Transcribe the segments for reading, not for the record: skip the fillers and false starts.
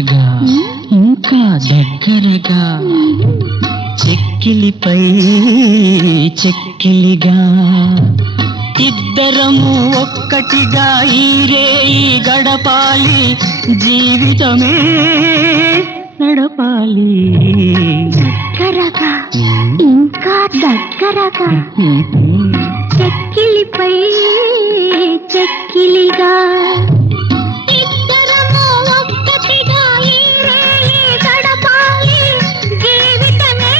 దగ్గరగా ఇంకా దగ్గరగా చెక్కిలిపై చెక్కిలిగా ఇద్దరము ఒక్కటిగా ఈరేయి గడపాలి జీవితమే నడపాలి దగ్గరగా ఇంకా దగ్గరగా చెక్కిలిపై చెక్కిలిగా ఇద్దరము ఒక్కటిగా ఈరేయి గడపాలి జీవితమే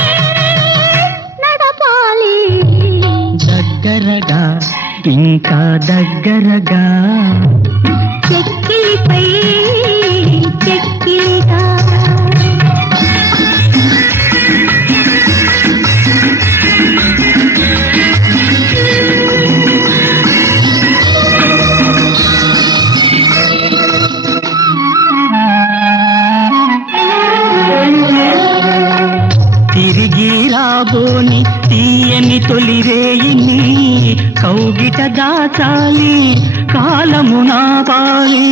నడపాలి దగ్గరగా ఇంకా దగ్గరగా చెక్కిలిపై చెక్కిలిగా తిరిగి రాబోని తీయని తొలిరేయిని కౌగిట దాచాలి కాలము నాపాలి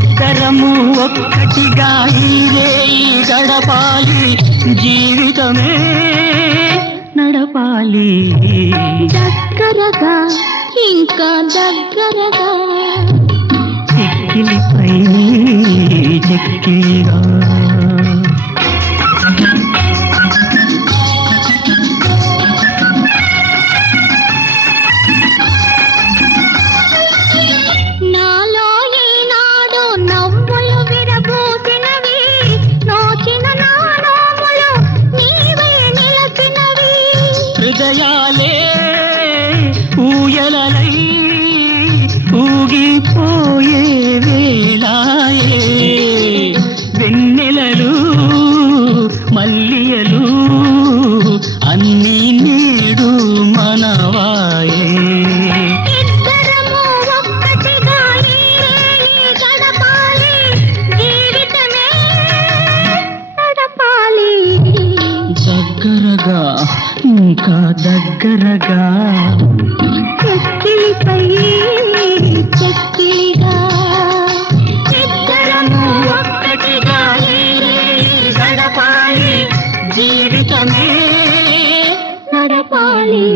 ఇద్దరము ఒక్కటిగా ఈరేయి గడపాలి జీవితమే నడపాలి దగ్గరగా ఇంకా దగ్గరగా చెక్కిలిపై చెక్కిలిగా నాలో ఈనాడు నవ్వులు విరబూసినవి నోచిన నానోములు నీవే నిలచినవి హృదయాలే ఊయలలై ఊగిపోయే వేళాయే వెన్నెలలు మల్లియలు అన్నీ నేడు మనవాయే ఇద్దరము ఒక్కటిగా ఈరేయి గడపాలి జీవితమే నడపాలి దగ్గరగా ఇంకా దగ్గరగా చెక్కిలిపై చెక్కిలిగా ఇద్దరము ఒక్కటిగా ఈరేయి గడపాలి జీవితమే నడపాలి